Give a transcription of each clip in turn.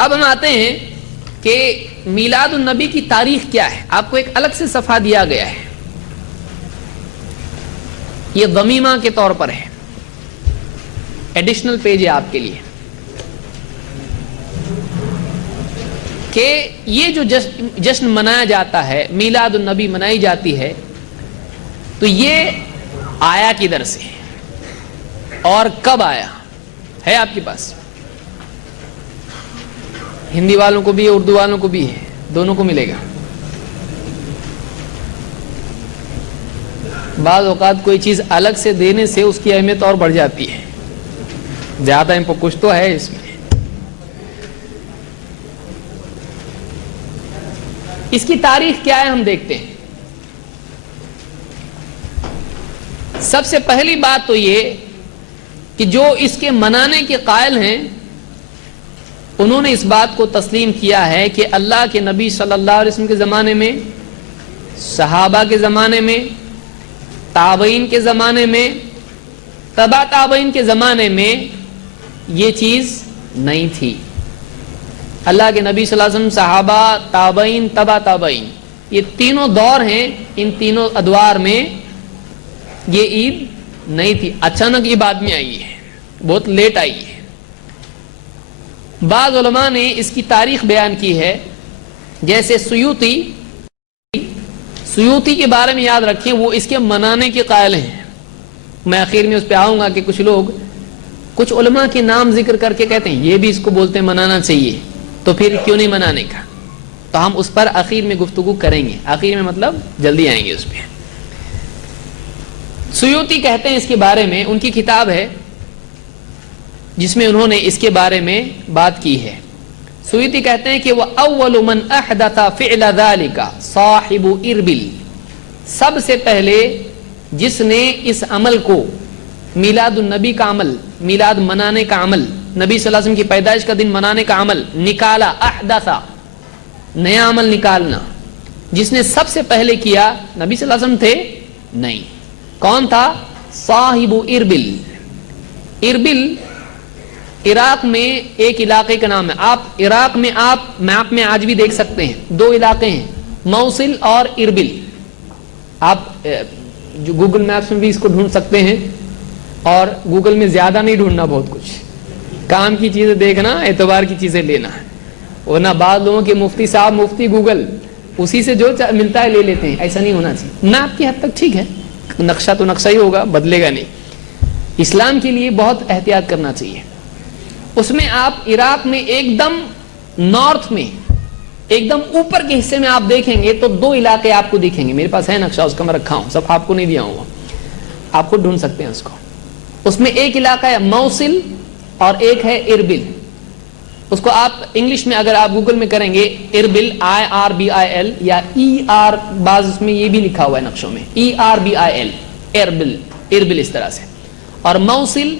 اب ہم آتے ہیں کہ میلاد النبی کی تاریخ کیا ہے. آپ کو ایک الگ سے صفحہ دیا گیا ہے, یہ ضمیمہ کے طور پر ہے, ایڈیشنل پیج ہے آپ کے لیے, کہ یہ جو جشن منایا جاتا ہے, میلاد النبی منائی جاتی ہے, تو یہ آیا کدھر سے اور کب آیا ہے آپ کے پاس؟ ہندی والوں کو بھی ہے, اردو والوں کو بھی ہے, دونوں کو ملے گا. بعض اوقات کوئی چیز الگ سے دینے سے اس کی اہمیت اور بڑھ جاتی ہے, زیادہ کچھ تو ہے اس میں. اس کی تاریخ کیا ہے ہم دیکھتے ہیں. سب سے پہلی بات تو یہ کہ جو اس کے منانے کے قائل ہیں انہوں نے اس بات کو تسلیم کیا ہے کہ اللہ کے نبی صلی اللہ علیہ وسلم کے زمانے میں, صحابہ کے زمانے میں, تابعین کے زمانے میں, تبع تابعین کے زمانے میں یہ چیز نہیں تھی. اللہ کے نبی صلی اللہ علیہ وسلم, صحابہ, تابعین, تبع تابعین, یہ تینوں دور ہیں, ان تینوں ادوار میں یہ عید نہیں تھی. اچانک یہ بعد میں آئی ہے, بہت لیٹ آئی ہے. بعض علماء نے اس کی تاریخ بیان کی ہے, جیسے سیوطی کے بارے میں یاد رکھیں, وہ اس کے منانے کے قائل ہیں. میں آخر میں اس پہ آؤں گا کہ کچھ لوگ, کچھ علماء کے نام ذکر کر کے کہتے ہیں یہ بھی اس کو بولتے ہیں منانا چاہیے, تو پھر کیوں نہیں منانے کا. تو ہم اس پر آخر میں گفتگو کریں گے. آخر میں مطلب جلدی آئیں گے اس پہ. سیوطی کہتے ہیں اس کے بارے میں, ان کی کتاب ہے جس میں انہوں نے اس کے بارے میں بات کی ہے. سیوطی کہتے ہیں کہ وہ اول من احدث فعل ذلك صاحب اربل, سب سے پہلے جس نے اس عمل کو, میلاد النبی کا عمل, میلاد منانے کا عمل, نبی صلی اللہ علیہ وسلم کی پیدائش کا دن منانے کا عمل نکالا, احدث, نیا عمل نکالنا, جس نے سب سے پہلے کیا, نبی صلی اللہ علیہ وسلم تھے نہیں. کون تھا؟ صاحب اربل. اربل عراق میں ایک علاقے کا نام ہے. آپ عراق میں آپ میپ میں آج بھی دیکھ سکتے ہیں, دو علاقے ہیں, موصل اور اربل. آپ جو گوگل میپس میں بھی اس کو ڈھونڈ سکتے ہیں, اور گوگل میں زیادہ نہیں ڈھونڈنا, بہت کچھ کام کی چیزیں دیکھنا, اعتبار کی چیزیں لینا, ورنہ بعض لوگوں کے مفتی صاحب مفتی گوگل, اسی سے جو ملتا ہے لے لیتے ہیں. ایسا نہیں ہونا چاہیے. میپ کی حد تک ٹھیک ہے, نقشہ تو نقشہ ہی ہوگا, بدلے گا نہیں. اسلام کے لیے بہت احتیاط کرنا چاہیے. اس میں آپ عراق میں ایک دم نارتھ میں, ایک دم اوپر کے حصے میں آپ دیکھیں گے تو دو علاقے آپ کو دکھیں گے. میرے پاس ہے نقشہ, اس کا میں رکھا ہوں, سب آپ کو نہیں دیا ہوں, آپ کو ڈھونڈ سکتے ہیں اس کو. اس میں ایک علاقہ ہے موصل اور ایک ہے اربل. اس کو آپ انگلش میں اگر آپ گوگل میں کریں گے, اربل, IRBIL, یا ER, بعض اس میں یہ بھی لکھا ہوا ہے نقشوں میں, ERBIL, اربل, اربل اس طرح سے. اور موصل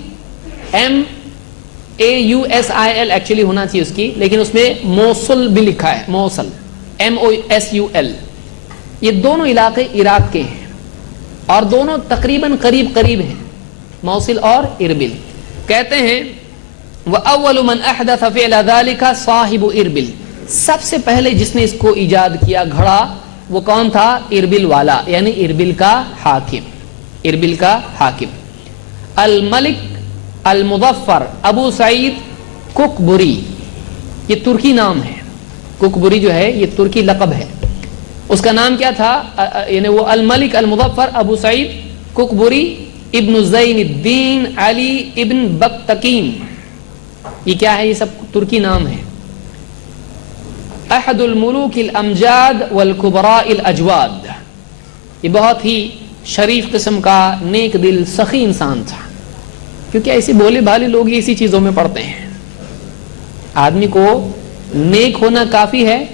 MAUSIL ایکچولی ہونا چاہیے اس کی, لیکن اس میں موصل بھی لکھا ہے, موصل, MOSUL. یہ دونوں علاقے عراق کے ہیں اور دونوں تقریباً قریب قریب ہیں, موصل اور اربل. کہتے ہیں وَأَوَّلُ مَنْ أَحْدَثَ فِعْلَ ذَلِكَ صَاحِبُ اربل, سب سے پہلے جس نے اس کو ایجاد کیا, گھڑا, وہ کون تھا؟ اربل والا, یعنی اربل کا حاکم, اربل کا حاکم. الملک المظفر ابو سعید ککبری, یہ ترکی نام ہے. ککبری جو ہے یہ ترکی لقب ہے. اس کا نام کیا تھا؟ یعنی وہ الملک المظفر ابو سعید ککبری ابن زین الدین علی ابن بکتکین. یہ کیا ہے؟ یہ سب ترکی نام ہے. احد الملوک الامجاد والکبراء الاجواد, یہ بہت ہی شریف قسم کا, نیک دل, سخی انسان تھا. کیونکہ ایسے بھولے بھالے لوگ اسی چیزوں میں پڑتے ہیں. آدمی کو نیک ہونا کافی ہے,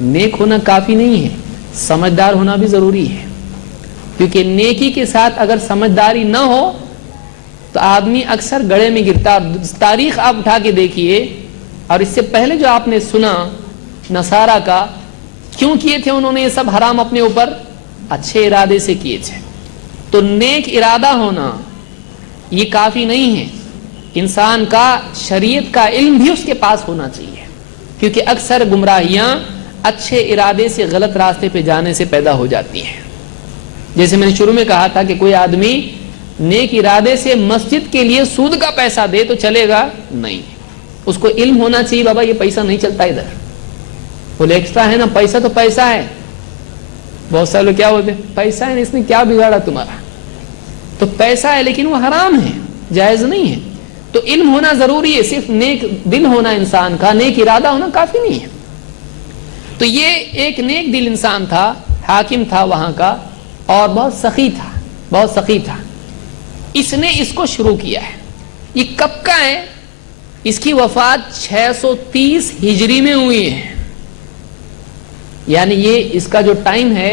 نیک ہونا کافی نہیں ہے, سمجھدار ہونا بھی ضروری ہے. کیونکہ نیکی کے ساتھ اگر سمجھداری نہ ہو تو آدمی اکثر گڑھے میں گرتا. تاریخ آپ اٹھا کے دیکھیے, اور اس سے پہلے جو آپ نے سنا نصارہ کا, کیوں کیے تھے انہوں نے یہ سب حرام اپنے اوپر؟ اچھے ارادے سے کیے تھے. تو نیک ارادہ ہونا یہ کافی نہیں ہے. انسان کا شریعت کا علم بھی اس کے پاس ہونا چاہیے، کیونکہ اکثر گمراہیاں اچھے ارادے سے غلط راستے پہ جانے سے پیدا ہو جاتی ہیں۔ جیسے میں نے شروع میں کہا تھا کہ کوئی آدمی نیک ارادے سے مسجد کے لیے سود کا پیسہ دے تو چلے گا نہیں، اس کو علم ہونا چاہیے بابا یہ پیسہ نہیں چلتا ادھر، بولے ایکسٹرا ہے نا، پیسہ تو پیسہ ہے۔ بہت سارے لوگ کیا بولتے ہیں پیسہ ہے اس نے کیا بگاڑا تمہارا، تو پیسہ ہے لیکن وہ حرام ہے، جائز نہیں ہے۔ تو علم ہونا ضروری ہے، صرف نیک دل ہونا انسان کا، نیک ارادہ ہونا کافی نہیں ہے۔ تو یہ ایک نیک دل انسان تھا، حاکم تھا وہاں کا، اور بہت سخی تھا، بہت سخی تھا۔ اس نے اس کو شروع کیا ہے۔ یہ کب کا ہے؟ اس کی وفات 630 ہجری میں ہوئی ہے، یعنی یہ اس کا جو ٹائم ہے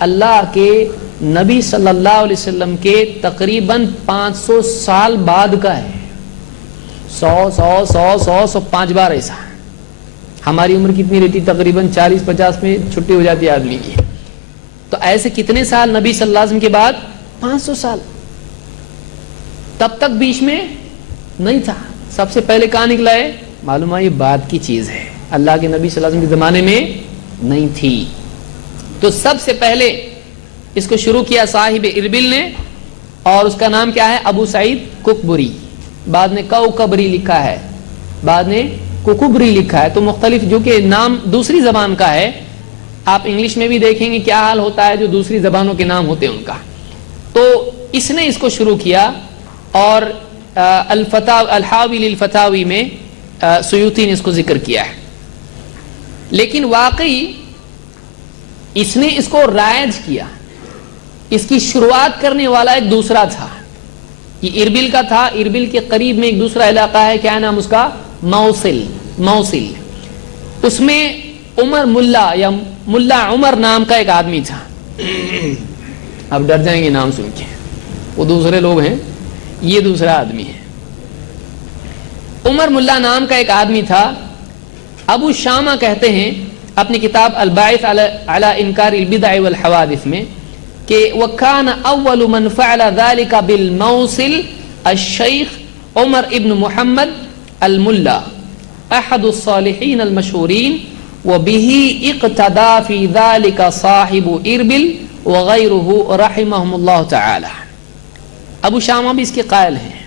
اللہ کے نبی صلی اللہ علیہ وسلم کے تقریباً 500 سال بعد کا ہے۔ 100 5 بار ایسا۔ ہماری عمر کتنی رہتی؟ تقریباً 40-50 میں چھٹی ہو جاتی ہے آدمی کی، تو ایسے کتنے سال نبی صلی اللہ علیہ وسلم کے بعد؟ 500 سال۔ تب تک بیچ میں نہیں تھا۔ سب سے پہلے کہاں نکلا ہے؟ معلوم ہے یہ بعد کی چیز ہے، اللہ کے نبی صلی اللہ علیہ وسلم کے زمانے میں نہیں تھی۔ تو سب سے پہلے اس کو شروع کیا صاحب اربل نے، اور اس کا نام کیا ہے؟ ابو سعید ککبری، بعد نے کوکبری لکھا ہے، بعد نے ککبری لکھا ہے۔ تو مختلف، جو کہ نام دوسری زبان کا ہے، آپ انگلش میں بھی دیکھیں گے کیا حال ہوتا ہے جو دوسری زبانوں کے نام ہوتے ہیں ان کا۔ تو اس نے اس کو شروع کیا، اور الحاوی للفتاوی میں سیوطی نے اس کو ذکر کیا ہے۔ لیکن واقعی اس نے اس کو رائج کیا، اس کی شروعات کرنے والا ایک دوسرا تھا، یہ اربل کا تھا۔ اربل کے قریب میں ایک دوسرا علاقہ ہے، کیا نام اس کا؟ موصل۔ اس میں عمر ملا یا ملا عمر نام کا ایک آدمی تھا۔ اب ڈر جائیں گے نام سن کے، وہ دوسرے لوگ ہیں، یہ دوسرا آدمی ہے۔ عمر ملا نام کا ایک آدمی تھا۔ ابو شامہ کہتے ہیں اپنی کتاب الباعث علی انکار البدع والحوادث میں کہ وَكَانَ أَوَّلُ مَنْ فَعَلَ ذَلِكَ بِالْمَوْصِلِ الشیخ عمر ابن محمد الملا احد الصالحین المشہورین وبه اقتدى في ذلك صاحب اربل وغيره رحمهم اللہ تعالی۔ ابو شامہ بھی اس کے قائل ہیں،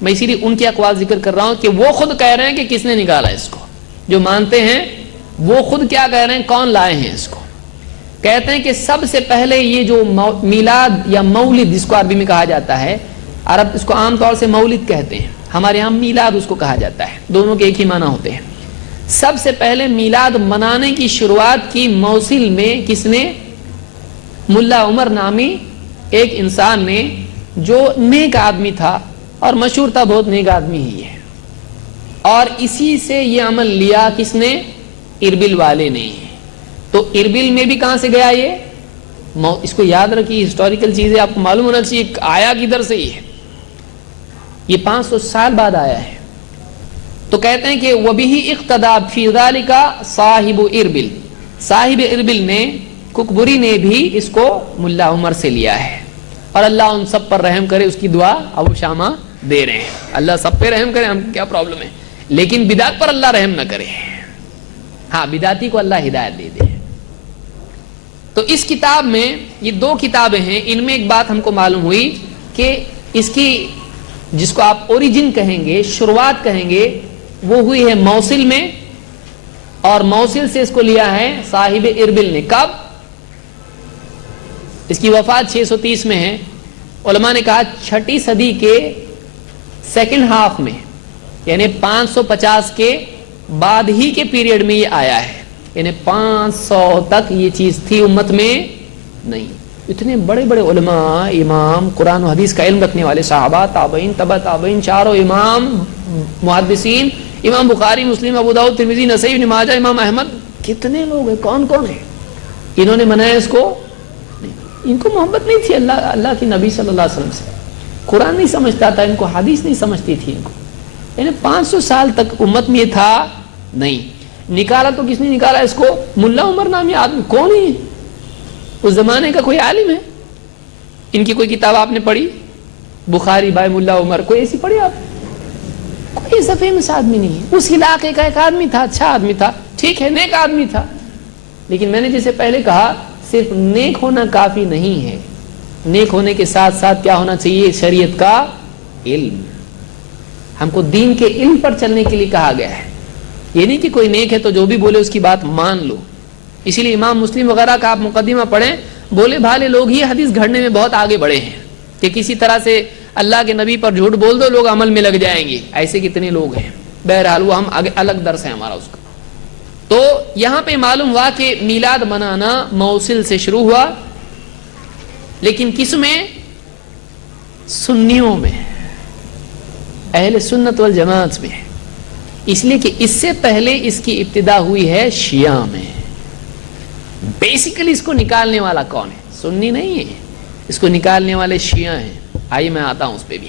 میں اسی لیے ان کے اقوال ذکر کر رہا ہوں کہ وہ خود کہہ رہے ہیں کہ کس نے نکالا اس کو، جو مانتے ہیں وہ خود کیا کہہ رہے ہیں، کون لائے ہیں اس کو۔ کہتے ہیں کہ سب سے پہلے یہ جو میلاد یا مولد جس کو عربی میں کہا جاتا ہے، عرب اس کو عام طور سے مولد کہتے ہیں، ہمارے ہاں میلاد اس کو کہا جاتا ہے، دونوں کے ایک ہی معنی ہوتے ہیں۔ سب سے پہلے میلاد منانے کی شروعات کی موصل میں کس نے؟ ملا عمر نامی ایک انسان نے، جو نیک آدمی تھا اور مشہور تھا بہت نیک آدمی ہی ہے، اور اسی سے یہ عمل لیا کس نے؟ اربل والے نے۔ تو اربل میں بھی کہاں سے گیا یہ؟ اس کو یاد رکھیے، ہسٹوریکل چیزیں آپ کو معلوم ہونا چاہیے آیا کدھر سے ہی ہے، یہ 500 سال بعد آیا ہے۔ تو کہتے ہیں کہ وَبِهِ اقتدى فِي ذَلِكَ صاحب اربل، صاحب اربل نے، ککبری نے بھی اس کو ملا عمر سے لیا ہے، اور اللہ ان سب پر رحم کرے، اس کی دعا ابو شامہ دے رہے ہیں، اللہ سب پہ رحم کرے، ہم کیا پرابلم ہے، لیکن بدعت پر اللہ رحم نہ کرے، ہاں بدعتی کو اللہ ہدایت دے دے۔ تو اس کتاب میں یہ 2 کتابیں ہیں، ان میں ایک بات ہم کو معلوم ہوئی کہ اس کی جس کو آپ اوریجن کہیں گے، شروعات کہیں گے، وہ ہوئی ہے موصل میں، اور موصل سے اس کو لیا ہے صاحب اربل نے۔ کب؟ اس کی وفات 630 میں ہے۔ علماء نے کہا 6ٹھی صدی کے سیکنڈ ہاف میں، یعنی 550 کے بعد ہی کے پیریڈ میں یہ آیا ہے، یعنی 500 تک یہ چیز تھی امت میں نہیں۔ اتنے بڑے بڑے علماء، امام، قرآن و حدیث کا علم رکھنے والے صحابہ، تابعین، تبع تابعین، چاروں امام محدثین، امام بخاری، مسلم، ابو داؤد، ترمذی، نسائی، ابن ماجہ، امام احمد، کتنے لوگ ہیں، کون کون ہیں، انہوں نے منایا اس کو؟ ان کو محبت نہیں تھی اللہ کی نبی صلی اللہ علیہ وسلم سے، قرآن نہیں سمجھتا تھا ان کو، حدیث نہیں سمجھتی تھی ان کو، یعنی 500 سال تک امت میں تھا نہیں۔ نکالا تو کس نے نکالا اس کو؟ ملا عمر نامی آدمی، کون ہے اس زمانے کا؟ کوئی عالم ہے؟ ان کی کوئی کتاب آپ نے پڑھی؟ بخاری بائے ملا عمر، کوئی ایسی پڑھی آپ؟ کوئی ایسا فیمس آدمی نہیں ہے. اس علاقے کا ایک آدمی تھا, اچھا آدمی تھا, ٹھیک ہے, نیک آدمی تھا, لیکن میں نے جسے پہلے کہا صرف نیک ہونا کافی نہیں ہے, نیک ہونے کے ساتھ ساتھ کیا ہونا چاہیے؟ شریعت کا علم. ہم کو دین کے علم پر چلنے کے لیے کہا گیا ہے. یہ نہیں کہ کوئی نیک ہے تو جو بھی بولے اس کی بات مان لو. اسی لیے امام مسلم وغیرہ کا آپ مقدمہ پڑھیں, بولے بھالے لوگ ہی حدیث گھڑنے میں بہت آگے بڑھے ہیں کہ کسی طرح سے اللہ کے نبی پر جھوٹ بول دو لوگ عمل میں لگ جائیں گے. ایسے کتنے لوگ ہیں. بہرحال وہ ہم الگ درس ہے ہمارا اس کا. تو یہاں پہ معلوم ہوا کہ میلاد منانا موصل سے شروع ہوا, لیکن کس میں؟ سنیوں میں, اہل سنت والجماعت میں. اس لیے کہ اس سے پہلے اس کی ابتدا ہوئی ہے شیعہ میں. بیسیکلی اس کو نکالنے والا کون ہے؟ سنی نہیں ہے, اس کو نکالنے والے شیعہ ہیں. آئیے میں آتا ہوں اس پہ بھی.